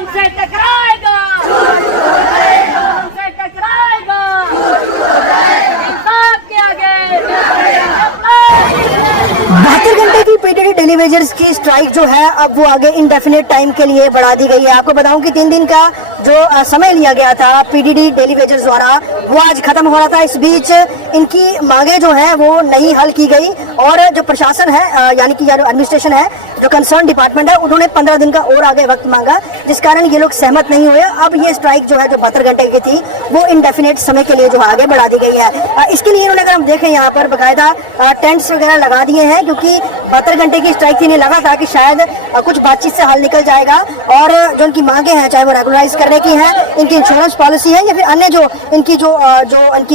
हमसे टकराएगा, हमसे टकराएगा, इंसाफ के आगे 72 घंटे की पीटीडी डेलीवेजर्स की स्ट्राइक जो है अब वो आगे इंडेफिनेट टाइम के लिए बढ़ा दी गई है। आपको बताऊं कि 3 दिन का जो समय लिया गया था पीटीडी डेलीवेजर्स द्वारा वो आज खत्म हो रहा था। इस बीच इनकी मांगे जो है वो नहीं हल की गई और जो प्रशासन है यानी कि जो एडमिनिस्ट्रेशन है, जो कंसर्न डिपार्टमेंट है, उन्होंने 15 दिन का और आगे वक्त मांगा, जिस कारण ये लोग सहमत नहीं हुए। अब ये स्ट्राइक जो है जो 72 घंटे की थी वो इंडेफिनेट समय के लिए जो आगे बढ़ा दी गई है। इसके लिए इन्होंने, अगर हम देखें, यहाँ पर बाकायदा टेंट्स वगैरह लगा दिए हैं, क्योंकि 72 घंटे की स्ट्राइक थी, इन्हें लगा था कि शायद कुछ बातचीत से हल निकल जाएगा और जो इनकी मांगे हैं, चाहे वो रेगुलराइज करने की है, इनकी इंश्योरेंस पॉलिसी है या फिर अन्य जो इनकी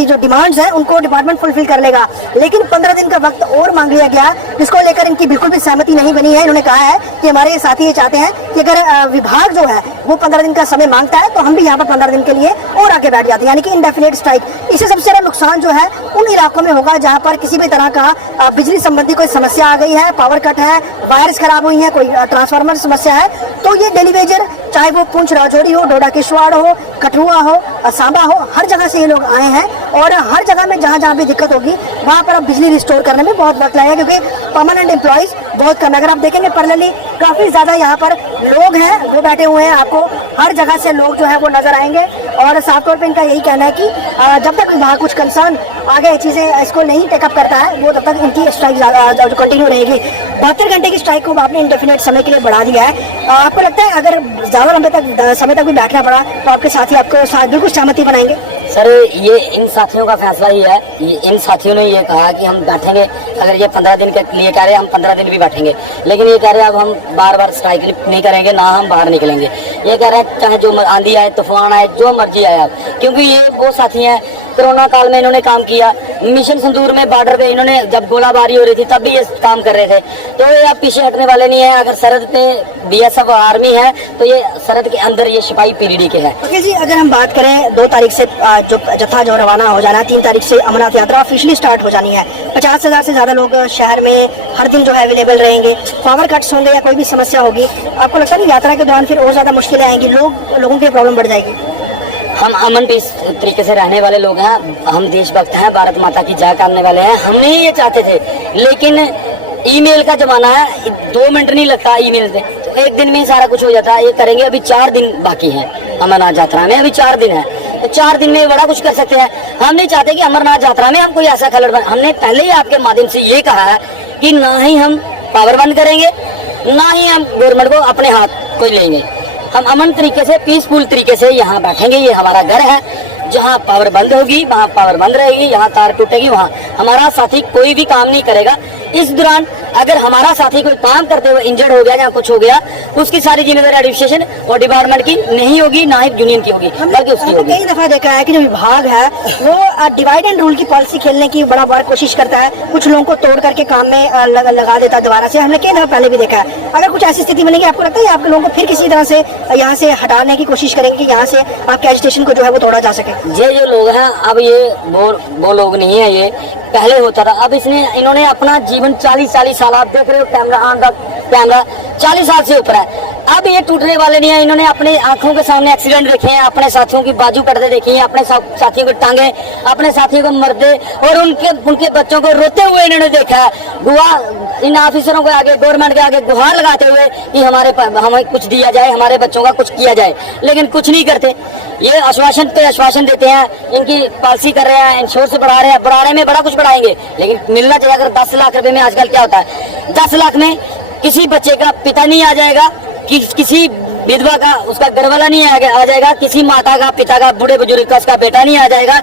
जो डिमांड्स हैं उनको डिपार्टमेंट फुलफिल कर लेगा। लेकिन 15 दिन का वक्त और मांग लिया गया, जिसको लेकर इनकी बिल्कुल भी सहमति नहीं बनी है। इन्होंने कहा है कि हमारे साथी ये चाहते हैं कि अगर विभाग जो है वो 15 दिन का समय मांगता है तो हम भी यहाँ पर 15 दिन के लिए और आगे बैठ जाते हैं, यानी कि इंडेफिनेट स्ट्राइक। इससे सबसे ज्यादा नुकसान जो है उन इलाकों में होगा जहाँ पर किसी भी तरह का बिजली संबंधी कोई समस्या आ गई है, पावर कट है, वायर्स खराब हुई है, कोई ट्रांसफार्मर समस्या है, तो ये डेलीवेजर, चाहे वो पुंछ राजौरी हो, डोडा किश्तवाड़ हो, कठुआ हो, सांबा हो, हर जगह से ये लोग आए हैं और हर जगह में जहाँ जहाँ भी दिक्कत होगी वहाँ पर अब बिजली रिस्टोर करने में बहुत वक्त लगेगा, क्योंकि परमानेंट एम्प्लॉइज बहुत कम है। अगर आप देखेंगे पैरेलली काफी ज्यादा यहाँ पर लोग हैं वो बैठे हुए हैं, आपको हर जगह से लोग जो है वो नजर आएंगे और साफ तौर पे इनका यही कहना है कि जब तक वहाँ कुछ कंसर्न आगे चीजें इसको नहीं टेकअप करता है वो तब तक इनकी स्ट्राइक जो कंटिन्यू रहेगी। 72 घंटे की स्ट्राइक को आपने इंडेफिनेट समय के लिए बढ़ा दिया है। आपको लगता है अगर ज्यादा लंबे तक समय तक भी बैठना पड़ा तो आपके साथी आपको साथ बिल्कुल सहमति बनाएंगे? सर, ये इन साथियों का फैसला ही है। इन साथियों ने ये कहा कि हम बैठेंगे, अगर ये 15 दिन के लिए कह रहे हैं हम 15 दिन भी बैठेंगे, लेकिन ये कह रहे हैं अब हम बार बार स्ट्राइक नहीं करेंगे, ना हम बाहर निकलेंगे। ये कह रहे हैं चाहे जो आंधी आए, तूफान आए, जो मर्जी आए आप, क्योंकि ये वो साथी हैं कोरोना काल में इन्होंने काम किया, मिशन संदूर में बॉर्डर पे इन्होंने जब गोलाबारी हो रही थी तब भी ये काम कर रहे थे, तो ये अब पीछे हटने वाले नहीं है। अगर सरहद पे बीएसएफ आर्मी है तो ये सरहद के अंदर ये सिपाही पीडीडी के है। ओके जी, अगर हम बात करें 2 तारीख से जो जत्था जो रवाना हो जाना है, 3 तारीख से अमरनाथ यात्रा ऑफिशियली स्टार्ट हो जानी है। 50,000 से ज्यादा लोग शहर में हर दिन जो है अवेलेबल रहेंगे, पावर कट्स होंगे या कोई भी समस्या होगी, आपको लगता है यात्रा के दौरान फिर और ज्यादा मुश्किलें आएंगी, लोगों की प्रॉब्लम बढ़ जाएगी? हम अमन पे इस तरीके से रहने वाले लोग हैं, हम देशभक्त हैं, भारत माता की जय करने वाले हैं। हम नहीं ये चाहते थे, लेकिन ईमेल का जमाना है, 2 मिनट नहीं लगता ईमेल से, तो 1 दिन में ही सारा कुछ हो जाता है। ये करेंगे, अभी 4 दिन बाकी है अमरनाथ यात्रा में, अभी 4 दिन है, तो 4 दिन में बड़ा कुछ कर सकते हैं। हम नहीं चाहते कि अमरनाथ यात्रा में हम कोई ऐसा खलड़ बने। हमने पहले ही आपके माध्यम से ये कहा है कि ना ही हम पावर बंद करेंगे, ना ही हम गवर्नमेंट को अपने हाथ को लेंगे। हम अमन तरीके से, पीसफुल तरीके से यहाँ बैठेंगे। ये हमारा घर है, जहाँ पावर बंद होगी वहाँ पावर बंद रहेगी, यहाँ तार टूटेगी वहाँ हमारा साथी कोई भी काम नहीं करेगा। इस दौरान अगर हमारा साथी कोई काम करते हुए इंजर्ड हो गया या कुछ हो गया, उसकी सारी जिम्मेदारी एडमिनिस्ट्रेशन और डिपार्टमेंट की नहीं होगी, ना ही यूनियन की होगी, बल्कि उसकी होगी। कई दफा देखा है कि जो विभाग है वो डिवाइड एंड रूल की पॉलिसी खेलने की बड़ा बार कोशिश करता है, कुछ लोगों को तोड़ करके काम में लगा देता है दोबारा से। हमने कई दफा पहले भी देखा है। अगर कुछ ऐसी स्थिति बनेगी, आपको लगता है आपके लोगों को फिर किसी तरह से यहाँ से हटाने की कोशिश करेंगे कि यहाँ से आपके एजुटेशन को जो है वो तोड़ा जा सके? ये जो लोग हैं अब ये वो लोग नहीं है, ये पहले होता था। अब इन्होंने अपना जीवन 40 साल, आप देख रहे हो कैमरा ऑन द कैमरा, 40 साल से ऊपर है। अब ये टूटने वाले नहीं है। इन्होंने अपने आंखों के सामने एक्सीडेंट देखे हैं, अपने साथियों की बाजू कटते देखी है, अपने साथियों को टांगे, अपने साथियों को मरते और उनके बच्चों को रोते हुए इन्होंने देखा है। इन ऑफिसरों को आगे, गवर्नमेंट के आगे गुहार लगाते हुए कि हमें कुछ दिया जाए, हमारे बच्चों का कुछ किया जाए, लेकिन कुछ नहीं करते। ये आश्वासन पे आश्वासन देते हैं, इनकी पॉलिसी कर रहे हैं, इंश्योरेंस बढ़ा रहे हैं, बढ़ाने में बड़ा कुछ बढ़ाएंगे, लेकिन मिलना चाहिए। अगर 10 लाख रुपए में आजकल क्या होता है, 10 लाख में किसी बच्चे का पिता नहीं आ जाएगा, किसी विधवा का उसका घरवाला नहीं आ जाएगा, किसी माता का, पिता का, बूढ़े बुजुर्ग का उसका बेटा नहीं आ जाएगा।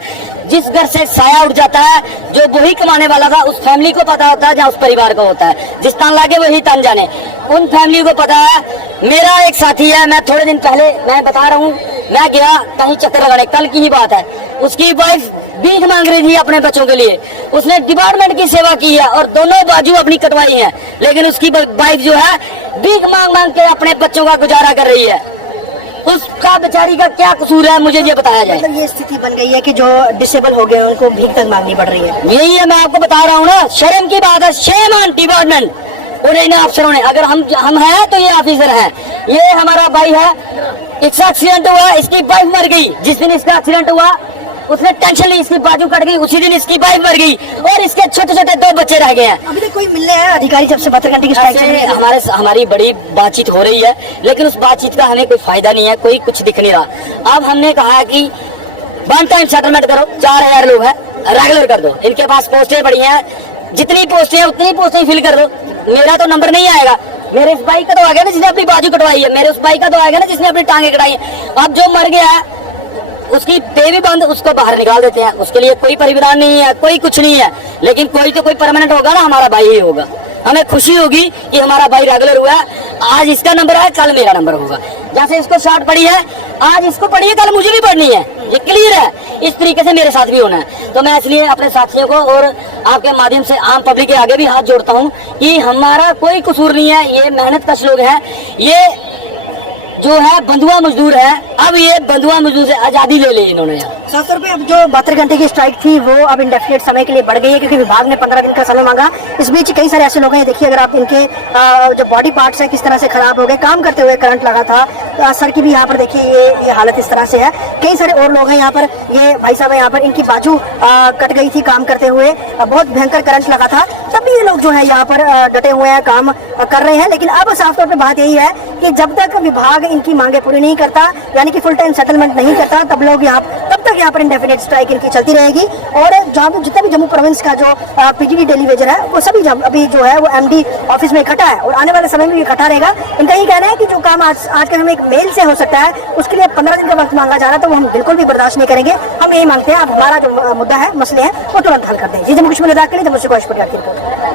जिस घर से साया उठ जाता है, जो वही कमाने वाला था, उस फैमिली को पता होता है, जहाँ उस परिवार को होता है। जिस तन लागे वही तन जाने, उन फैमिली को पता है। मेरा एक साथी है, मैं थोड़े दिन पहले मैं बता रहा हूँ, मैं गया कहीं चक्कर लगाने, कल की ही बात है, उसकी वाइफ भीख मांग रही थी अपने बच्चों के लिए, उसने डिपार्टमेंट की सेवा की है और दोनों बाजू अपनी कटवाई है, लेकिन उसकी वाइफ जो है भीख मांग के अपने बच्चों का गुजारा कर रही है। उसका बेचारी का क्या कसूर है, मुझे ये बताया जाए। मतलब ये स्थिति बन गई है कि जो डिसेबल हो गए हैं उनको भीख तक मांगनी पड़ रही है। यही है, मैं आपको बता रहा हूँ ना, शर्म की बात है। शेम ऑन डिपार्टमेंट, उन्हें इन अफसरों ने, अगर हम हैं तो ये ऑफिसर हैं। ये हमारा भाई है, इसका एक्सीडेंट हुआ, इसकी वाइफ मर गई। जिस दिन इसका एक्सीडेंट हुआ उसने टेंशन ली, इसकी बाजू कट गई, उसी दिन इसकी वाइफ मर गई और इसके छोटे छोटे 2 बच्चे रह गए हैं। अभी तक कोई मिलने आया अधिकारी जब से 72 घंटे की स्ट्राइक चल रही है? हमारी बड़ी बातचीत हो रही है, लेकिन उस बातचीत का हमें कोई फायदा नहीं है, कोई कुछ दिख नहीं रहा। अब हमने कहा कि वन टाइम सेटलमेंट करो, 4000 लोग हैं, रेगुलर कर दो। इनके पास पोस्टें पड़ी हैं, जितनी पोस्टें हैं उतनी पोस्टें फिल कर दो। मेरा तो नंबर नहीं आएगा, मेरे इस भाई का तो आ गया ना जिसने अपनी बाजू कटवाई है, मेरे उस भाई का तो आ गया ना जिसने अपनी टांगे कटाई है। अब जो मर गया है उसकी पे भी बंद, उसको बाहर निकाल देते हैं, उसके लिए कोई परिवार नहीं है, कोई कुछ नहीं है, लेकिन कोई तो कोई परमानेंट होगा ना, हमारा भाई ही होगा। हमें खुशी होगी कि हमारा भाई रेगुलर हुआ है। आज इसका नंबर है, कल मेरा नंबर होगा। जैसे इसको शॉर्ट पड़ी है, आज इसको पड़ी है, कल मुझे भी पढ़नी है, ये क्लियर है। इस तरीके से मेरे साथ भी होना है। तो मैं इसलिए अपने साथियों को और आपके माध्यम से आम पब्लिक के आगे भी हाथ जोड़ता हूँ कि हमारा कोई कसूर नहीं है। ये मेहनत कश लोग हैं, ये जो है बंधुआ मजदूर है। अब ये बंधुआ मजदूर से आजादी ले ली इन्होंने। 700 रुपये अब जो 72 घंटे की स्ट्राइक थी वो अब इंडेफिनिट समय के लिए बढ़ गई है, क्योंकि विभाग ने 15 दिन का समय मांगा। इस बीच कई सारे ऐसे लोग हैं, देखिए अगर आप इनके जो बॉडी पार्ट्स हैं किस तरह से खराब हो गए, काम करते हुए करंट लगा था। सर की भी यहाँ पर देखिए ये हालत इस तरह से है। कई सारे और लोग हैं यहाँ पर, ये भाई साहब है यहाँ पर, इनकी बाजू कट गई थी काम करते हुए, बहुत भयंकर करंट लगा था, तब भी ये लोग जो है यहाँ पर डटे हुए हैं, काम कर रहे हैं। लेकिन अब साफ तौर पर बात यही है कि जब तक विभाग इनकी मांगे पूरी नहीं करता, यानी कि फुल टाइम सेटलमेंट नहीं करता, तब तक यहाँ पर इंडेफिनिट स्ट्राइक इनकी चलती रहेगी। और जहाँ पे जितना भी जम्मू प्रोविंस का जो पीटीडी डेली वेजर है वो सभी अभी जो है वो एमडी ऑफिस में इकट्ठा है और आने वाले समय में भी इकट्ठा रहेगा। इनका ये कहना है कि जो काम आज के समय एक मेल से हो सकता है, उसके लिए 15 दिन का वक्त मांगा जा रहा है, तो वो हम बिल्कुल भी बर्दाश्त नहीं करेंगे। हम यही मांगते हैं, अब हमारा जो मुद्दा है, मसले हैं, वो तुरंत हल कर दें। जी जम्मू कश्मीर के लिए जम्मू से कोशिश की रिपोर्ट।